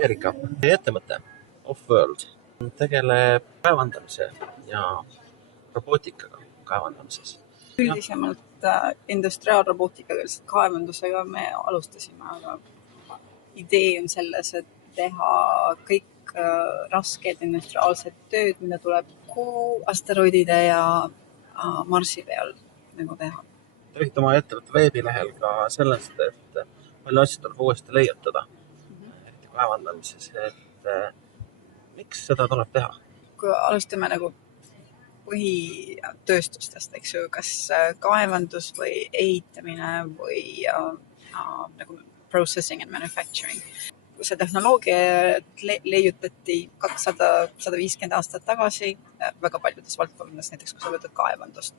Erika, teie ettevõte Offworld tegeleb kaevandamise ja robootikaga kaevandamises. Üldisemalt industriaalrobootikaga, kaevandusega me alustasime, aga idee on selles, et teha kõik rasked industriaalsed tööd, mida tuleb Kuu, asteroidide ja Marsi peal nagu teha. Te võite oma ettevõtte veebilehel ka sellest, et palju asju tuleb uuesti leiutada kaevandamises, et miks seda tuleb teha? Kui alustame nagu põhitööstustest, eks ju, kas kaevandus või ehitamine või nagu processing and manufacturing. Kui see tehnoloogia leiutati 200-150 aastat tagasi väga paljudes valdkondades, näiteks kui sa võtad kaevandust.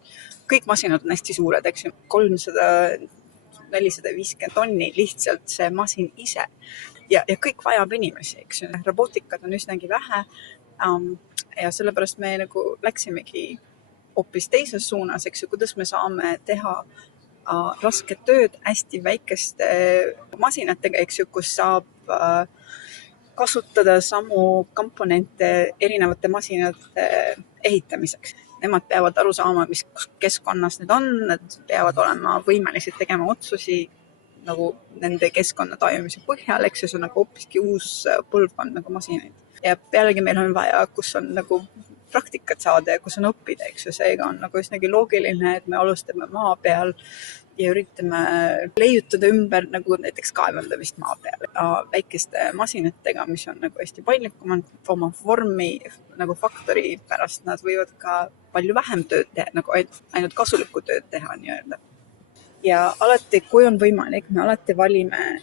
Kõik masinad on hästi suured, eks ju, 300-450 tonni lihtsalt see masin ise. Ja kõik vajab inimesi, eks ju. Robootikat on üsnagi vähe ja sellepärast me nagu läksimegi hoopis teises suunas, eks ju, kuidas me saame teha rasket tööd hästi väikeste masinatega, eks ju, kus saab kasutada samu komponente erinevate masinate ehitamiseks. Nemad peavad aru saama, mis keskkonnas need on, nad peavad olema võimelised tegema otsusi nagu nende keskkonna tajumise põhjal, eks ju, see on nagu hoopiski uus põlvkond nagu masinaid. Ja pealegi meil on vaja, kus on nagu praktikat saada ja kus on õppida, eks ju, seega on nagu üsnagi loogiline, et me alustame maa peal ja üritame leiutada ümber nagu näiteks kaevandamist maa peal väikeste masinatega, mis on nagu hästi paindlikumad oma vormi nagu faktori pärast, nad võivad ka palju vähem tööd teha, nagu ainult kasulikku tööd teha nii-öelda. Ja alati, kui on võimalik, me alati valime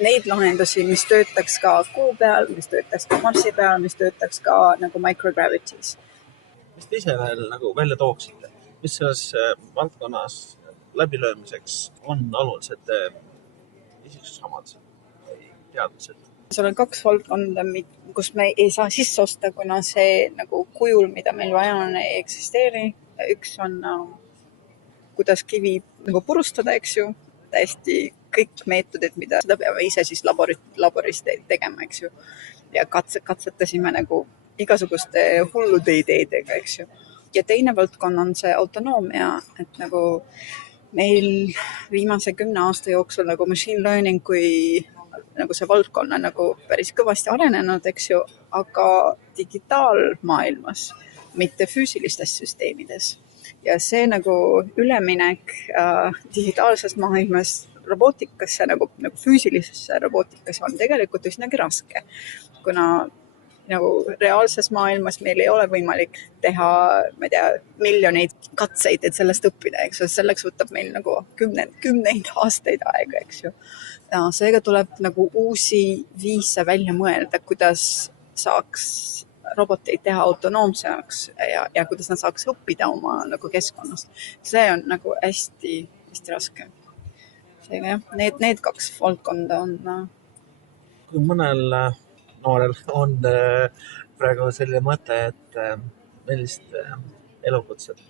neid lahendusi, mis töötaks ka Kuu peal, mis töötaks ka Marsi peal, mis töötaks ka nagu microgravities. Mis te ise veel nagu välja tooksite? Mis selles valdkonnas läbilöömiseks on olulised isiksusamadused või teadmised? Seal on 2 valdkonda, kus me ei saa sisse osta, kuna see nagu kujul, mida meil vaja on, ei eksisteeri. Üks on kuidas kivi nagu purustada, eks ju, täiesti kõik meetodid, mida seda peame ise siis laboris tegema, eks ju. Ja katsetasime nagu igasuguste hullude ideedega, eks ju. Ja teine valdkond on see autonoomia, et nagu meil viimase 10 aasta jooksul nagu machine learning kui nagu see valdkonna nagu päris kõvasti arenenud, eks ju, aga digitaalmaailmas, mitte füüsilistes süsteemides. Ja see nagu üleminek digitaalses maailmas robootikasse, nagu füüsilisesse robootikasse on tegelikult üsnagi raske, kuna nagu reaalses maailmas meil ei ole võimalik teha, ma ei tea, miljoneid katseid, et sellest õppida, eks ju. Selleks võtab meil nagu kümneid aastaid aega, eks ju. Seega tuleb nagu uusi viise välja mõelda, kuidas saaks roboteid teha autonoomsemaks ja kuidas nad saaks õppida oma nagu keskkonnast. See on nagu hästi raske. Seega jah, need 2 valdkonda on. Kui mõnel noorel on praegu selline mõte, et millist elukutset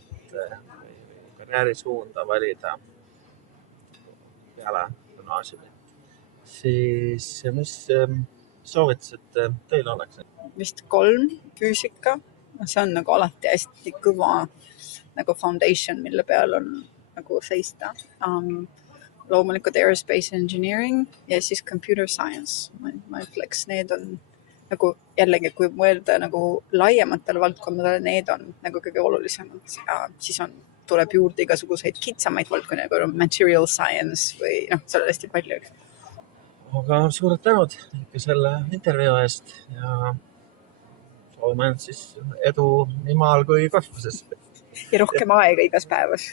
karjäärisuunda valida peale gümnaasiumi, siis mis soovitused teil oleks? Vist 3 füüsika. See on nagu alati hästi kõva nagu foundation, mille peal on nagu seista. Loomulikult aerospace engineering ja siis computer science. Ma ütleks, need on nagu jällegi, kui mõelda nagu laiematele valdkondadele, need on nagu kõige olulisemad. Siis tuleb juurde igasuguseid kitsamaid valdkondi, nagu material science või seal on hästi palju. Aga suured tänud selle intervjuu eest ja soovime siis edu nii maal kui kosmoses. Ja rohkem aega igas päevas.